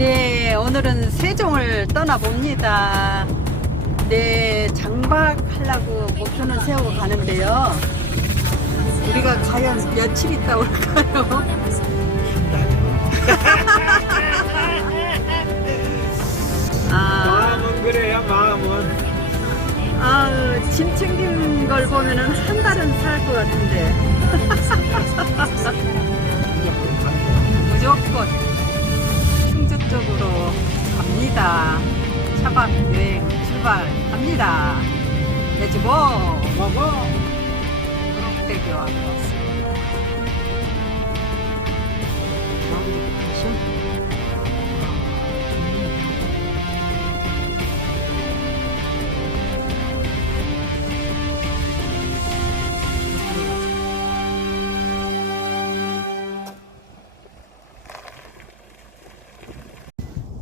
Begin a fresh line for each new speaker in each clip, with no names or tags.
오늘은 세종을 떠나봅니다. 네, 장박하려고 목표는 세우고 가는데요. 우리가 과연 며칠 있다 올까요? 아,
마음은 그래요 마음은
아, 짐 챙긴 걸 보면은 한 달은 살 것 같은데. 무조건 쪽으로 갑니다. 차박 여행 출발합니다. 내주고
먹어
초록대교 앞에 왔습니다.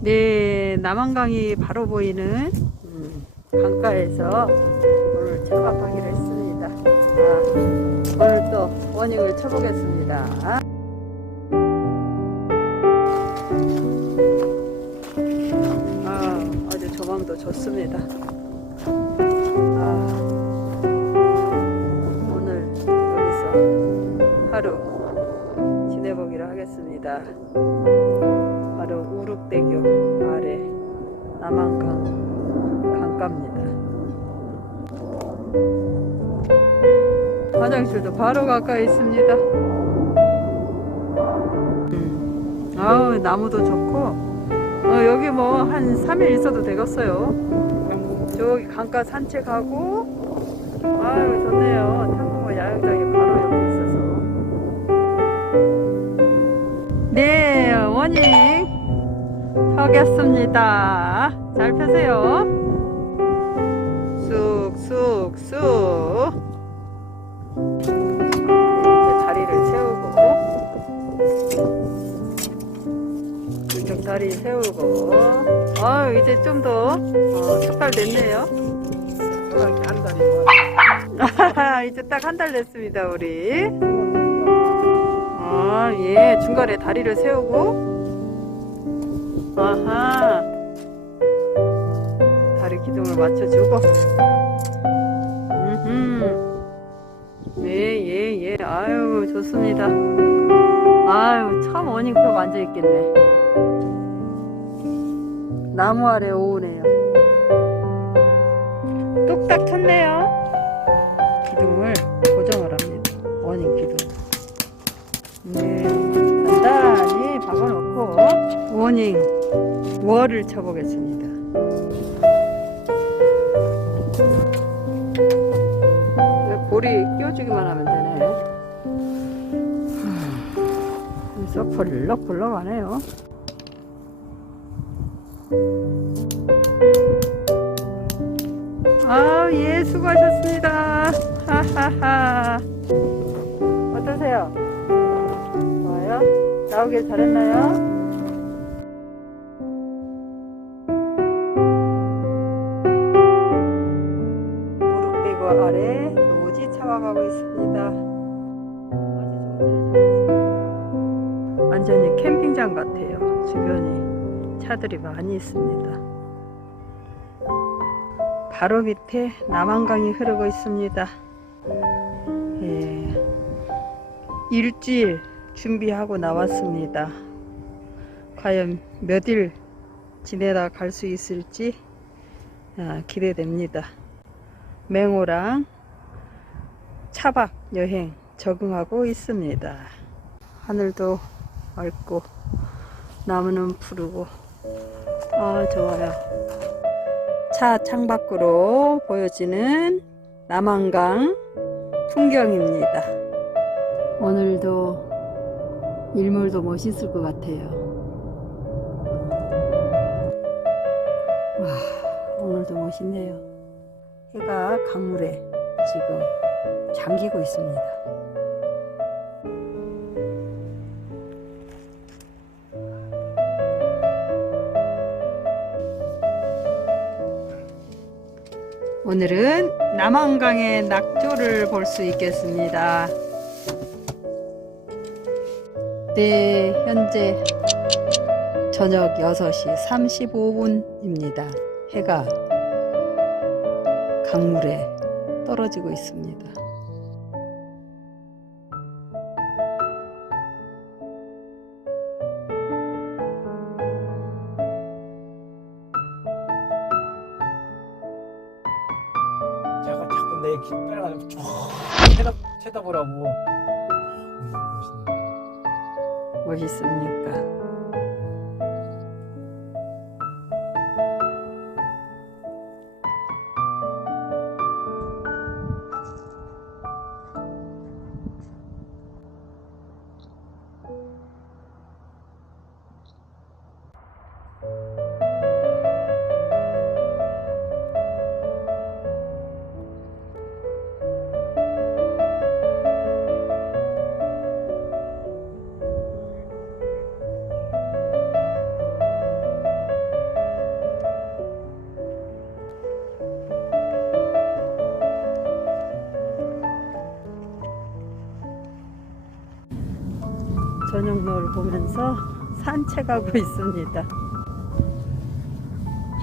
네, 남한강이 바로 보이는 음, 강가에서 오늘 차박하기로 했습니다. 자, 오늘 또 워닝을 쳐보겠습니다. 아, 아주 조망도 좋습니다. 아, 오늘 여기서 하루 지내보기로 하겠습니다. 바로 우룩대교 아래 남한강 강가입니다. 화장실도 바로 가까이 있습니다. 음. 아우 나무도 좋고 어, 여기 뭐 한 3일 있어도 되겠어요. 저기 강가 산책하고 아유 좋네요. 탕구모 야영장이 바로 옆에 있어서. 네, 원잉 서겠습니다. 잘 펴세요. 쑥쑥쑥. 다리를 세우고 이쪽 다리 세우고. 아, 이제 좀 더 어, 첫달 됐네요. 이제 딱 한 달 됐습니다, 우리. 아, 예. 중간에 다리를 세우고. 아하. 다리 기둥을 맞춰주고. 음흠. 예, 예, 예. 아유, 좋습니다. 아유, 참 어닝표 앉아있겠네. 나무 아래 오우네요. 뚝딱 쳤네요. 기둥을 고정을 합니다. 원인 기둥. 네, 간단히 박아놓고 원인 월을 쳐보겠습니다. 왜 볼이 끼워주기만 하면 되네. 그래서 벌럭벌럭하네요. 아, 예, 수고하셨습니다. 하하하. 어떠세요? 좋아요? 나오길 잘했나요? 무릎대고 아래 노지 차와가고 있습니다. 아주 좋은. 완전히 캠핑장 같아요. 주변이 차들이 많이 있습니다. 바로 밑에 남한강이 흐르고 있습니다. 예, 일주일 준비하고 나왔습니다. 과연 몇 일 지내다 갈 수 있을지 아, 기대됩니다. 맹호랑 차박 여행 적응하고 있습니다. 하늘도 맑고 나무는 푸르고 아 좋아요. 차 창밖으로 보여지는 남한강 풍경입니다. 오늘도 일몰도 멋있을 것 같아요. 와, 오늘도 멋있네요. 해가 강물에 지금 잠기고 있습니다. 오늘은 남한강의 낙조를 볼 수 있겠습니다. 네, 현재 저녁 6시 35분입니다. 해가 강물에 떨어지고 있습니다.
제가 자꾸 내 깃발을 쭉 쳐다, 쳐다보라고.
멋있습니까? 저녁 노을 보면서 산책하고 있습니다.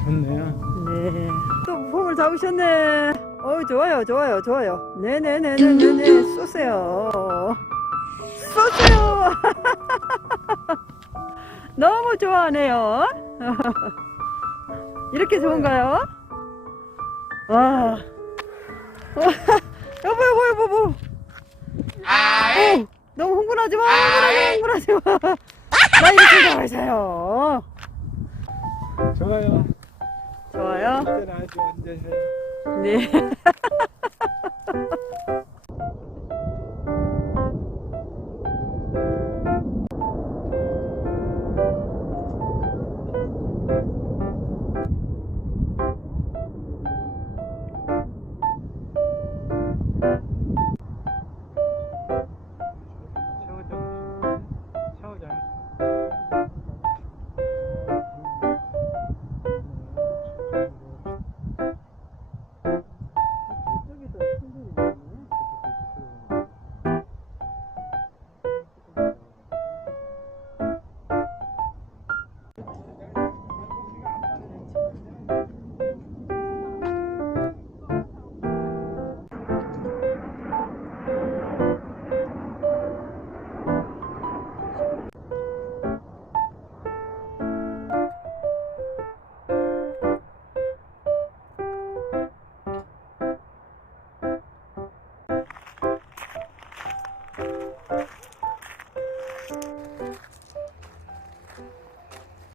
좋네요.
네. 또 폼을 잡으셨네. 어, 좋아요, 좋아요, 좋아요. 네네네네네네. 쏘세요. 쏘세요. 너무 좋아하네요. 이렇게 좋은가요? 와. 여보, 여보, 여보, 여보. 오, 너무 흥분하지 마, 흥분하지 마, 흥분하지 마. 나 이렇게 좋아해서요.
좋아요.
좋아요.
아주.
네.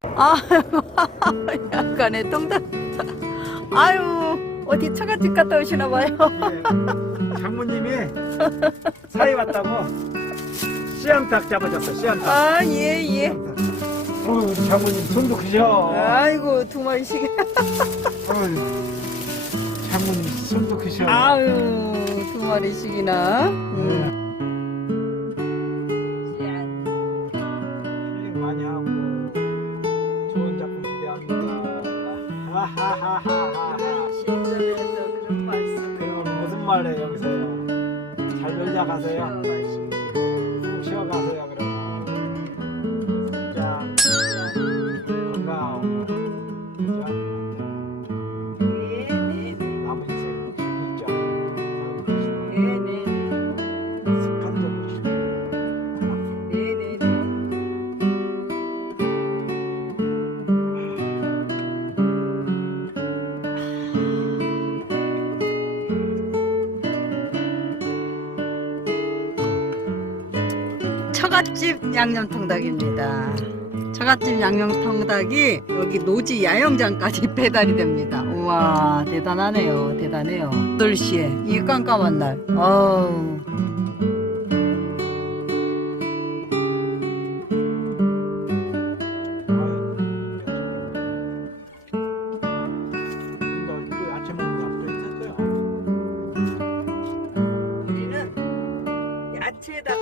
아, 약간의 통닭. 아유, 어디 처갓집 갔다 오시나 봐요.
예, 장모님이 사이 왔다고 씨암탉 잡아줬어. 씨암탉.
아, 예, 예.
어, 우리 장모님 손도 크셔.
아이고, 두 마리씩.
어이, 장모님 손도 크셔.
아유, 두 마리씩이나. 음. 처갓집 양념통닭입니다. 처갓집 양념통닭이 여기 노지 야영장까지 배달이 됩니다. 우와 대단하네요. 대단해요. 8시에 이 깜깜한 날. 어우.
우리는
야채에다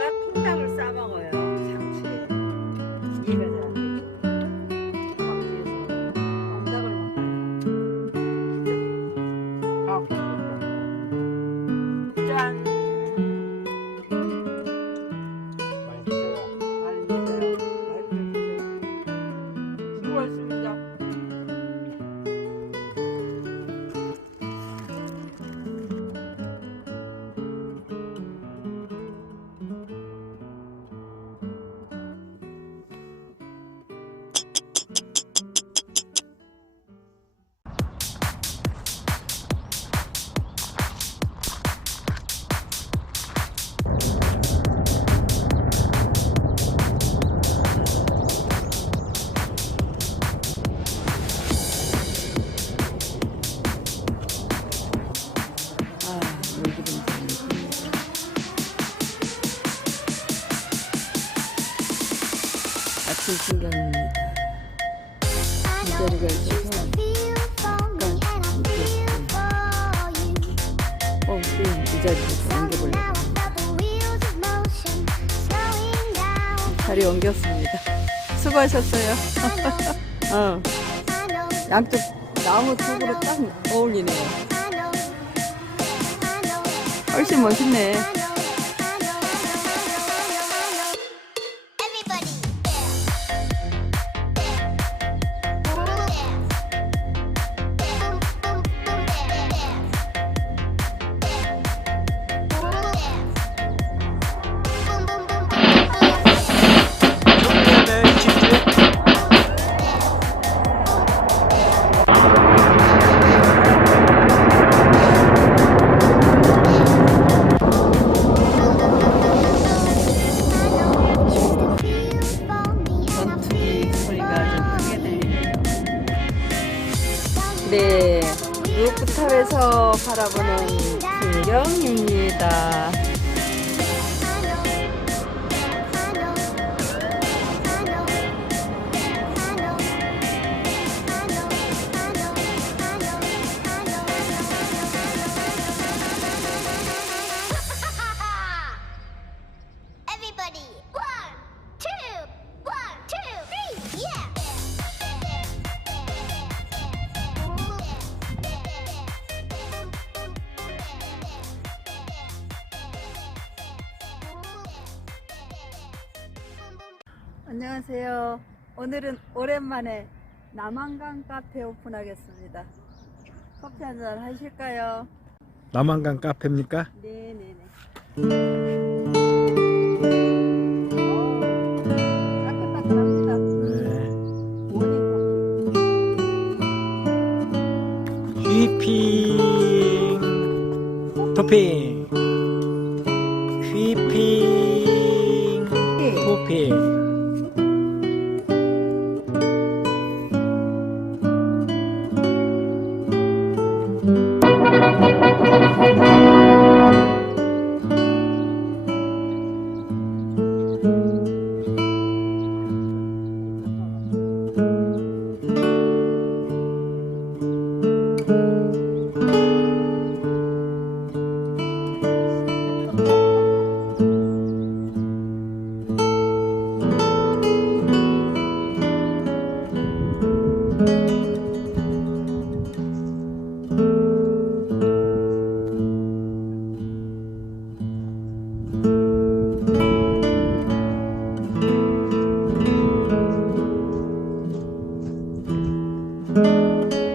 어, 이 자리에서 옮겨보려고. 자리 옮겼습니다. 수고하셨어요. 어, 양쪽 나무 쪽으로 딱 어울리네요. 훨씬 멋있네. 오늘은 오랜만에 남한강 카페 오픈하겠습니다. 커피 한 잔 하실까요?
남한강 카페입니까?
네네네. 따끈따끈합니다.
네.
모닝
휘핑 토핑 휘핑 Música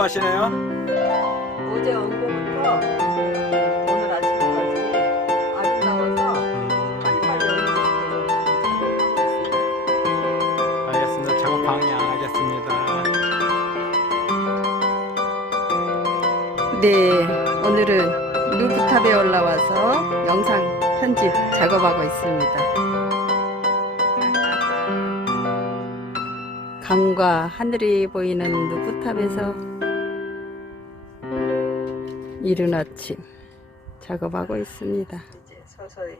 작업하시네요?
어제 언고부터 오늘 아침까지 아름다워서 빨리빨리 연구를
알겠습니다. 작업 방해 안 하겠습니다.
네, 오늘은 루프탑에 올라와서 영상 편집 작업하고 있습니다. 강과 하늘이 보이는 루프탑에서 이른 아침 작업하고 있습니다. 이제 서서히